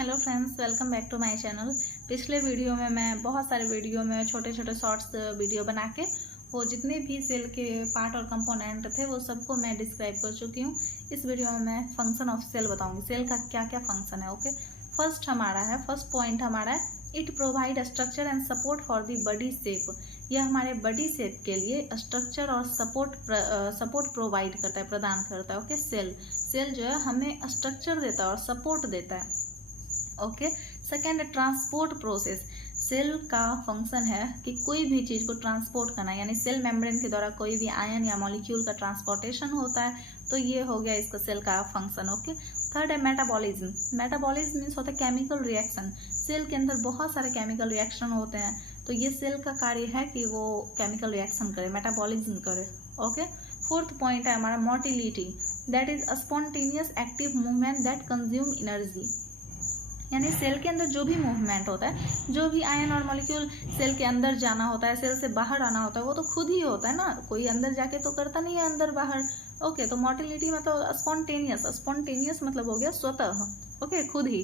Hello friends, welcome back to my channel. पिछले video में मैं बहुत सारे वीडियो में छोटे छोटे शॉर्ट्स वीडियो बना के वो जितने भी सेल के पार्ट और कंपोनेंट थे वो सबको मैं डिस्क्राइब कर चुकी हूँ। इस वीडियो में मैं फंक्शन ऑफ सेल बताऊंगी, सेल का क्या क्या फंक्शन है। ओके, फर्स्ट पॉइंट हमारा है it provide structure and support for the body shape. यह हमारे बॉडी शेप के लिए स्ट्रक्चर और सपोर्ट प्रोवाइड करता है, प्रदान करता है। ओके, सेल जो है हमें स्ट्रक्चर देता है और सपोर्ट देता है। Okay, second transport process. Cell का फंक्शन है कि कोई भी चीज़ को ट्रांसपोर्ट करना, यानी सेल मेम्ब्रेन के द्वारा कोई भी आयन या मॉलिक्यूल का ट्रांसपोर्टेशन होता है, तो ये हो गया इसका सेल का फंक्शन। ओके, थर्ड है मेटाबॉलिज्म। मेटाबॉलिज्म मीन्स होता है केमिकल रिएक्शन। सेल के अंदर बहुत सारे केमिकल रिएक्शन होते हैं, तो ये सेल का कार्य है कि वो केमिकल रिएक्शन करे, मेटाबॉलिज्म करे। ओके, फोर्थ पॉइंट है हमारा motility, that is spontaneous active movement that consume energy. यानी सेल के अंदर जो भी मूवमेंट होता है, जो भी आयन और मॉलिक्यूल सेल के अंदर जाना होता है, सेल से बाहर आना होता है, वो तो खुद ही होता है ना, कोई अंदर जाके तो करता नहीं है अंदर बाहर। ओके, तो मोटिलिटी मतलब स्पॉन्टेनियस मतलब हो गया स्वतः। ओके, खुद ही,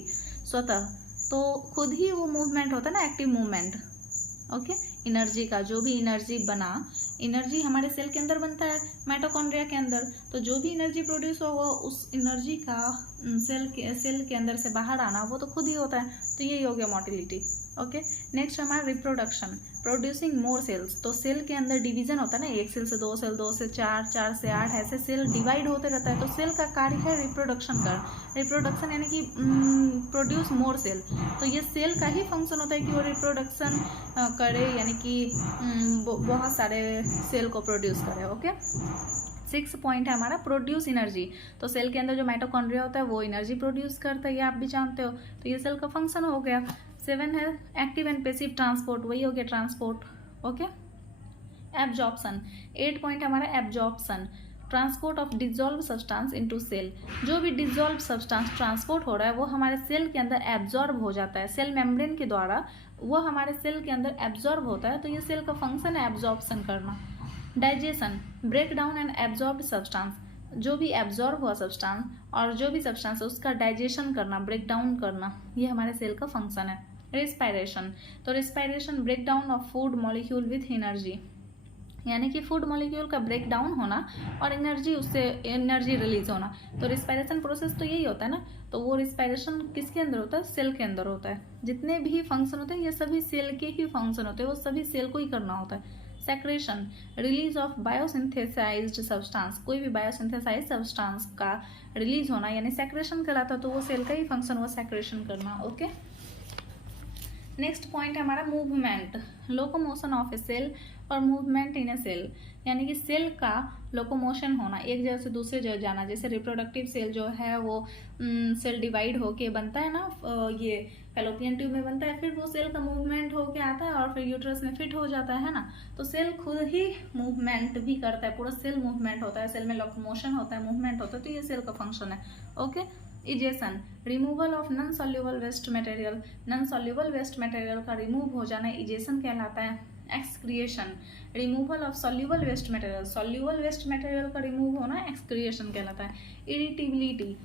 स्वतः, तो खुद ही वो मूवमेंट होता है ना, एक्टिव मूवमेंट। ओके, एनर्जी का जो भी एनर्जी बना, एनर्जी हमारे सेल के अंदर बनता है माइटोकॉन्ड्रिया के अंदर, तो जो भी एनर्जी प्रोड्यूस हो वो उस एनर्जी का सेल के अंदर से बाहर आना वो तो खुद ही होता है, तो यही हो गया मोटिलिटी। ओके, नेक्स्ट हमारा रिप्रोडक्शन, प्रोड्यूसिंग मोर सेल्स। तो सेल के अंदर डिवीजन होता है ना, एक सेल से दो सेल, दो से चार, चार से आठ, ऐसे सेल डिवाइड होते रहता है, तो सेल का कार्य है रिप्रोडक्शन का। रिप्रोडक्शन यानी कि प्रोड्यूस मोर सेल, तो ये सेल का ही फंक्शन होता है कि वो रिप्रोडक्शन करे, यानी कि बहुत सारे सेल को प्रोड्यूस करे। ओके, सिक्स पॉइंट है हमारा प्रोड्यूस एनर्जी। तो सेल के अंदर जो माइटोकॉन्ड्रिया होता है वो एनर्जी प्रोड्यूस करता है, ये आप भी जानते हो, तो ये सेल का फंक्शन हो गया। सेवन है एक्टिव एंड पैसिव ट्रांसपोर्ट, वही हो गया ट्रांसपोर्ट। ओके, एब्जॉर्प्शन, 8 पॉइंट हमारा absorption, transport of dissolve substance into cell. जो भी डिजॉल्व सब्सटेंस ट्रांसपोर्ट हो रहा है वो हमारे सेल के अंदर एब्जॉर्ब हो जाता है, सेल मेम्ब्रेन के द्वारा वो हमारे सेल के अंदर एब्जॉर्ब होता है, तो ये सेल का फंक्शन है एब्जॉर्प्शन करना। Digestion, break down and absorb substance, जो भी एब्जॉर्ब हुआ सब्सटेंस और जो भी सब्सटेंस है उसका डाइजेशन करना, ब्रेक डाउन करना, ये हमारे सेल का फंक्शन है। रेस्पायरेशन, तो respiration break down of food molecule with energy, यानी कि फूड मॉलिक्यूल का ब्रेक डाउन होना और एनर्जी, उससे एनर्जी रिलीज होना, तो रिस्पायरेशन प्रोसेस तो यही होता है ना। तो वो रिस्पायरेशन किसके अंदर होता है? सेल के अंदर होता है। जितने भी फंक्शन होते हैं ये सभी सेल के ही फंक्शन होते हैं, वो सभी सेल को ही करना होता है। Secretion, release of biosynthesised substance, कोई भी बायोसिंथेसाइज सब्सटेंस का रिलीज होना यानी सेक्रेशन कहलाता, तो वो सेल का ही फंक्शन हुआ सेक्रेशन करना। ओके, नेक्स्ट पॉइंट है हमारा movement, locomotion of a cell और मूवमेंट इन ए सेल, यानी कि सेल का लोकोमोशन होना, एक जगह से दूसरे जगह जाना। जैसे रिप्रोडक्टिव सेल जो है वो सेल डिवाइड होके बनता है ना, ये फैलोपियन ट्यूब में बनता है, फिर वो सेल का मूवमेंट होके आता है और फिर यूट्रस में फिट हो जाता है ना, तो सेल खुद ही मूवमेंट भी करता है, पूरा सेल मूवमेंट होता है, सेल में लोकोमोशन होता है, मूवमेंट होता है, तो ये सेल का फंक्शन है। Okay, egestion, removal of non soluble waste material, non soluble waste material का रिमूव हो जाना इजेशन कहलाता है। Excretion, removal of soluble waste material, soluble waste material का रिमूव होना एक्सक्रिएशन कहलाता है। Irritability,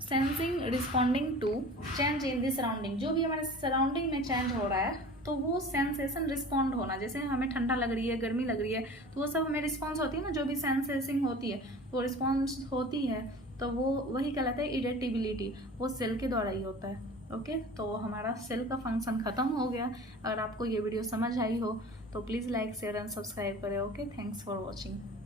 sensing responding to change in the surrounding, जो भी हमारे सराउंडिंग में चेंज हो रहा है तो वो सेंसेशन रिस्पॉन्ड होना, जैसे हमें ठंडा लग रही है, गर्मी लग रही है, तो वो सब हमें रिस्पॉन्स होती है ना, जो भी सेंसेसिंग होती है वो रिस्पॉन्स होती है, तो वो वही कहलाता है इरिटेबिलिटी, वो सेल के द्वारा ही होता है। ओके, तो हमारा सेल का फंक्शन खत्म हो गया। अगर आपको ये वीडियो समझ आई हो तो please like, share and subscribe करें। Okay, thanks for watching.